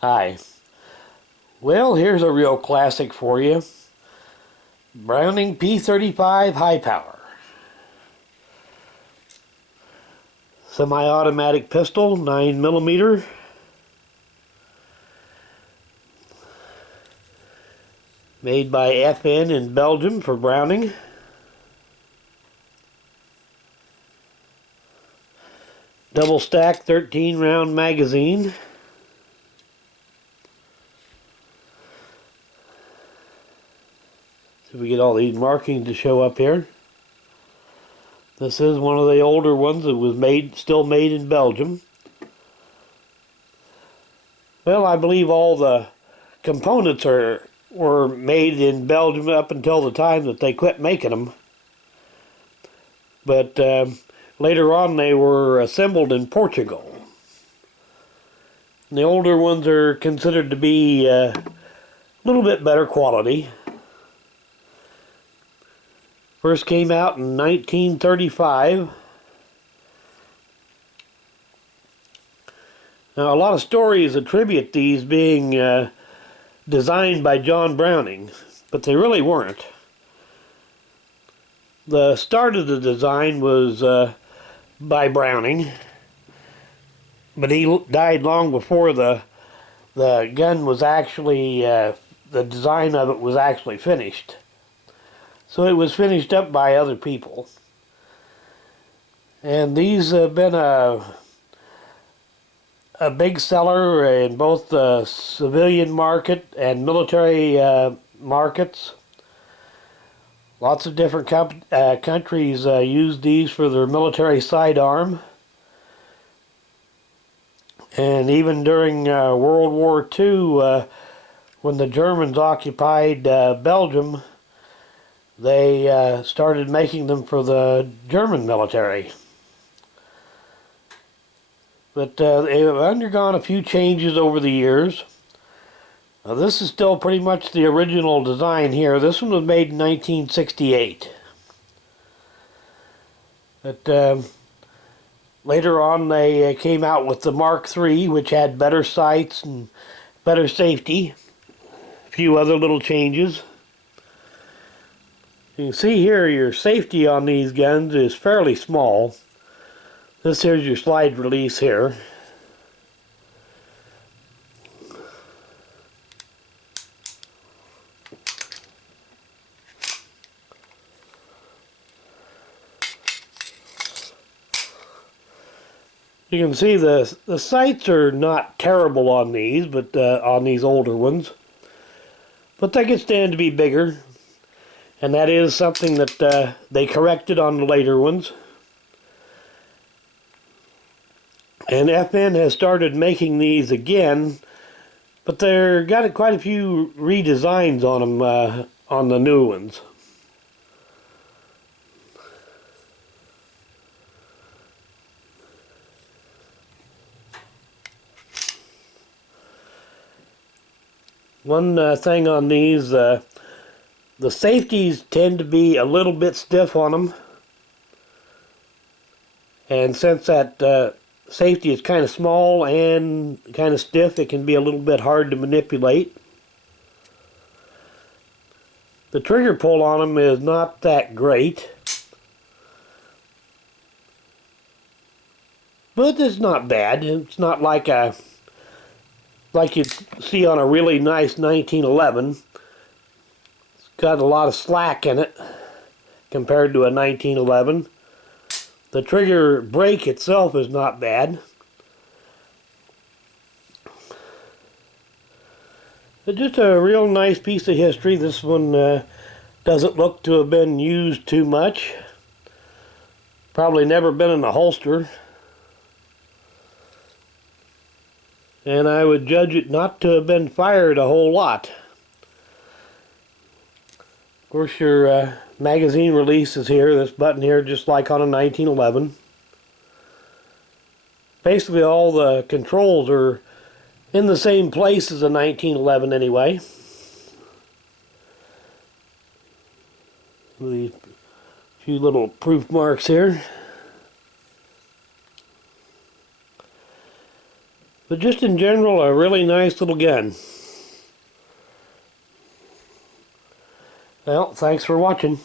Hi. Well, here's a real classic for you. Browning P35 High Power. Semi-automatic pistol, 9mm. Made by FN in Belgium for Browning. Double stack 13 round magazine. So we get all these markings to show up here. This is one of the older ones that was still made in Belgium. Well, I believe all the components were made in Belgium up until the time that they quit making them. But later on they were assembled in Portugal. The older ones are considered to be a little bit better quality. First came out in 1935. Now, a lot of stories attribute these being designed by John Browning, but they really weren't. The start of the design was by Browning, but he died long before the gun was actually, the design of it was actually finished. So it was finished up by other people. And these have been a big seller in both the civilian market and military markets. Lots of different countries use these for their military sidearm. And even during World War II, when the Germans occupied Belgium, they started making them for the German military. But they've undergone a few changes over the years. Now, this is still pretty much the original design here. This one was made in 1968. But later on they came out with the Mark III, which had better sights and better safety. A few other little changes. You can see here your safety on these guns is fairly small. This here's your slide release here. You can see the sights are not terrible on these, but on these older ones. But they can stand to be bigger. And that is something that they corrected on the later ones. And FN has started making these again, but they've got quite a few redesigns on them on the new ones. One thing on these, the safeties tend to be a little bit stiff on them. And since that safety is kind of small and kind of stiff, it can be a little bit hard to manipulate. The trigger pull on them is not that great, but it's not bad. It's not like you'd see on a really nice 1911. It's got a lot of slack in it compared to a 1911. The trigger brake itself is not bad. It's just a real nice piece of history. This one doesn't look to have been used too much. Probably never been in a holster. And I would judge it not to have been fired a whole lot. Of course, your magazine release is here, this button here, just like on a 1911. Basically all the controls are in the same place as a 1911 anyway. The few little proof marks here. But just in general, a really nice little gun. Well, thanks for watching.